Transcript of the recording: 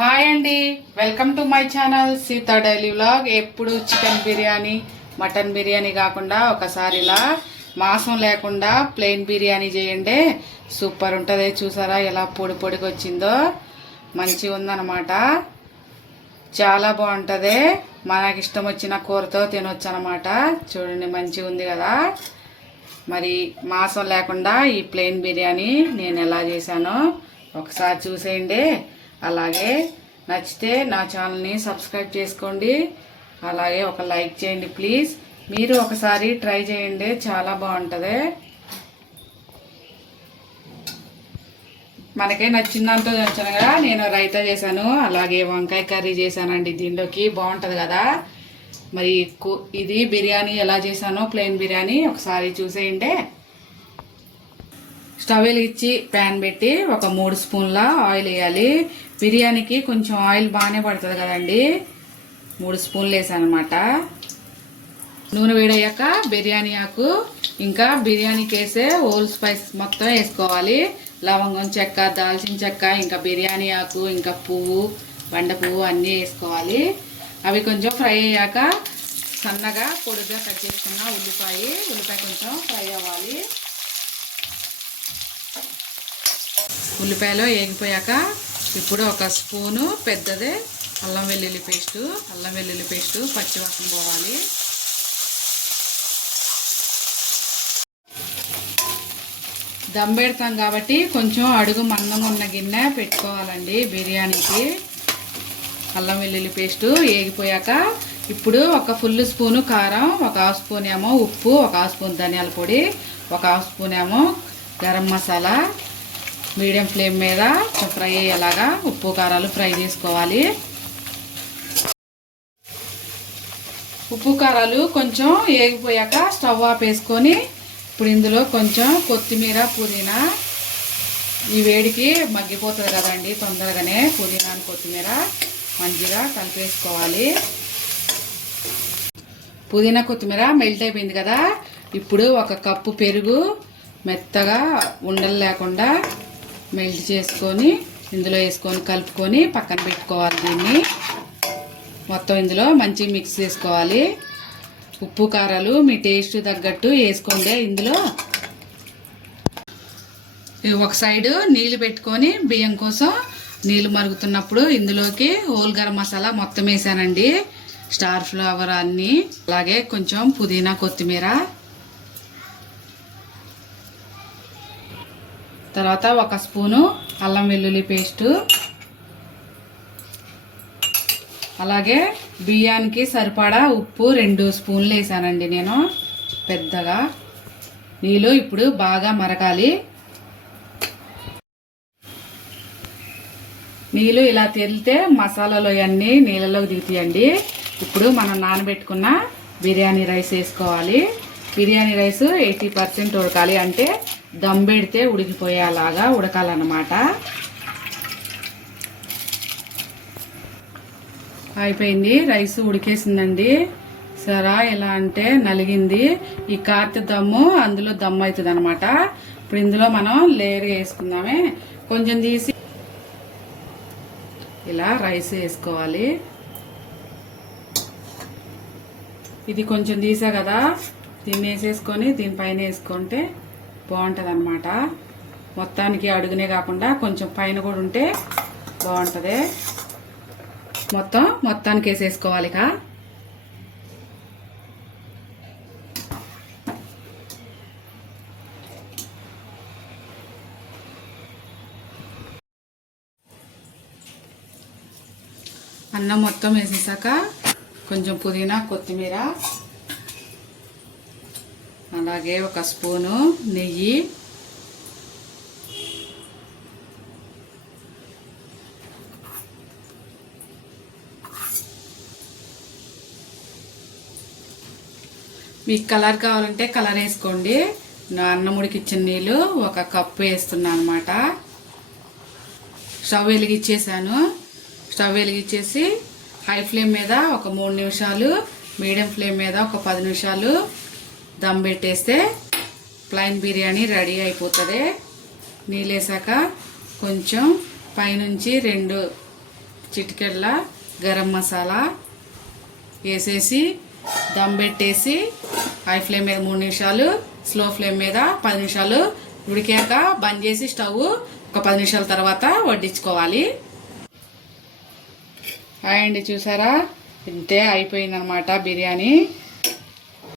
Hi అండి, welcome to my channel Sita daily vlog. ఎప్పుడు chicken biryani mutton biryani కాకుండా ఒకసారి ఇలా మాంసం లేకుండా ప్లెయిన్ బిర్యానీ చేయండి. సూపర్ ఉంటుంది. చూసారా ఎలా పొడి పొడిగా వచ్చిందో, మంచిగా ఉందన్నమాట. చాలా బాగుంటుంది. మనకి ఇష్టం వచ్చిన కూరతో తినొచ్చు అనమాట. చూడండి మంచిగా ఉంది కదా. మరి మాంసం లేకుండా ఈ ప్లెయిన్ బిర్యానీ నేను ఎలా చేశానో ఒకసారి చూసేయండి. అలాగే నచ్చితే నా ఛానల్ని సబ్స్క్రైబ్ చేసుకోండి. అలాగే ఒక లైక్ చేయండి ప్లీజ్. మీరు ఒకసారి ట్రై చేయండి, చాలా బాగుంటుంది. మనకే నచ్చిందంతా నచ్చాను కదా. నేను రైతా చేశాను, అలాగే వంకాయ కర్రీ చేశానండి. దీనిలోకి బాగుంటుంది కదా. మరి ఇది బిర్యానీ ఎలా చేశానో ప్లెయిన్ బిర్యానీ ఒకసారి చూసేయండి. స్టవ్ వెలిగించి ప్యాన్ పెట్టి ఒక 3 స్పూన్ల ఆయిల్ వేయాలి. బిర్యానీకి కొంచెం ఆయిల్ బాగానే పడుతుంది కదండి. 3 స్పూన్లు వేసాను అనమాట. నూనె వేడయ్యాక బిర్యానీ ఆకు ఇంకా బిర్యానీకి వేసే హోల్ స్పైస్ మొత్తం వేసుకోవాలి. లవంగం చెక్క, దాల్చిన చెక్క, ఇంకా బిర్యానీ ఆకు, ఇంకా పువ్వు, బండ పువ్వు అన్నీ వేసుకోవాలి. అవి కొంచెం ఫ్రై అయ్యాక సన్నగా పొడిగా కట్ చేసుకున్న ఉల్లిపాయ కొంచెం ఫ్రై అవ్వాలి. ఉల్లిపాయలు వేగిపోయాక ఇప్పుడు ఒక స్పూను పెద్దదే అల్లం వెల్లుల్లి పేస్టు పచ్చివాసన పోవాలి. దమ్ పెడతాం కాబట్టి కొంచెం అడుగు మందంగా ఉన్న గిన్నె పెట్టుకోవాలండి బిర్యానీకి. అల్లం వెల్లుల్లి పేస్టు వేగిపోయాక ఇప్పుడు ఒక ఫుల్ స్పూను కారం, ఒక హాఫ్ స్పూన్ ఏమో ఉప్పు, ఒక హాఫ్ స్పూన్ ధనియాల పొడి, ఒక హాఫ్ స్పూన్ ఏమో గరం మసాలా మీడియం ఫ్లేమ్ మీద ఫ్రై అయ్యేలాగా ఉప్పు కారాలు ఫ్రై చేసుకోవాలి. ఉప్పు కారాలు కొంచెం వేగిపోయాక స్టవ్ ఆఫ్ వేసుకొని ఇప్పుడు ఇందులో కొంచెం కొత్తిమీర, పుదీనా, ఈ వేడికి మగ్గిపోతుంది కదండి తొందరగానే. పుదీనా కొత్తిమీర మంచిగా కలిపేసుకోవాలి. పుదీనా కొత్తిమీర మెల్ట్ అయిపోయింది కదా. ఇప్పుడు ఒక కప్పు పెరుగు మెత్తగా ఉండలు లేకుండా మెల్ట్ చేసుకొని ఇందులో వేసుకొని కలుపుకొని పక్కన పెట్టుకోవాలి. దీన్ని మొత్తం ఇందులో మంచి మిక్స్ చేసుకోవాలి. ఉప్పు కారాలు మీ టేస్ట్ తగ్గట్టు వేసుకోండి. ఇందులో ఒక సైడు నీళ్ళు పెట్టుకొని బియ్యం కోసం నీళ్ళు మరుగుతున్నప్పుడు ఇందులోకి హోల్ గరం మసాలా మొత్తం వేసానండి. స్టార్ ఫ్లవర్ అన్నీ, అలాగే కొంచెం పుదీనా కొత్తిమీర, తర్వాత ఒక స్పూను అల్లం వెల్లుల్లి పేస్టు, అలాగే బియ్యానికి సరిపడా ఉప్పు 2 స్పూన్లు వేసానండి నేను పెద్దగా. నీళ్ళు ఇప్పుడు బాగా మరగాలి. నీళ్ళు ఇలా తెరితే మసాలాలు అన్నీ నీళ్ళలోకి దిగుతాయండి. ఇప్పుడు మనం నానబెట్టుకున్న బిర్యానీ రైస్ వేసుకోవాలి. బిర్యానీ రైస్ 80% ఉడకాలి, అంటే దమ్ పెడితే ఉడికిపోయేలాగా ఉడకాలన్నమాట. అయిపోయింది, రైస్ ఉడికేసిందండి. సరా ఎలా అంటే నలిగింది. ఈ కార్తె దమ్ము అందులో దమ్ అవుతుంది అనమాట. ఇప్పుడు ఇందులో మనం లేయర్ వేసుకుందామే. కొంచెం తీసి ఇలా రైస్ వేసుకోవాలి. ఇది కొంచెం తీసా కదా, దీన్ని వేసేసుకొని దీనిపైన వేసుకుంటే బాగుంటుంది అనమాట. మొత్తానికి అడుగునే కాకుండా కొంచెం పైన కూడా ఉంటే బాగుంటుంది. మొత్తానికి వేసేసుకోవాలి. అన్నం మొత్తం వేసేసాక కొంచెం పుదీనా కొత్తిమీర, అలాగే ఒక స్పూను నెయ్యి, మీకు కలర్ కావాలంటే కలర్ వేసుకోండి. అన్నం ఉడికిచ్చిన నీళ్ళు ఒక కప్పు వేస్తున్నాను అనమాట. స్టవ్ వెలిగించేసాను. స్టవ్ వెలిగించేసి హై ఫ్లేమ్ మీద ఒక 3 నిమిషాలు, మీడియం ఫ్లేమ్ మీద ఒక 10 నిమిషాలు దమ్ పెట్టేస్తే ప్లెయిన్ బిర్యానీ రెడీ అయిపోతుంది. నీళ్ళు వేసాక కొంచెం పైనుంచి 2 చిటికెళ్ళ గరం మసాలా వేసేసి దమ్ పెట్టేసి హై ఫ్లేమ్ మీద 3 నిమిషాలు, స్లో ఫ్లేమ్ మీద 10 నిమిషాలు ఉడికాక బంద్ చేసి స్టవ్ ఒక 10 నిమిషాల తర్వాత వడ్డించుకోవాలి. అండి చూసారా, ఇంతే అయిపోయిందనమాట బిర్యానీ.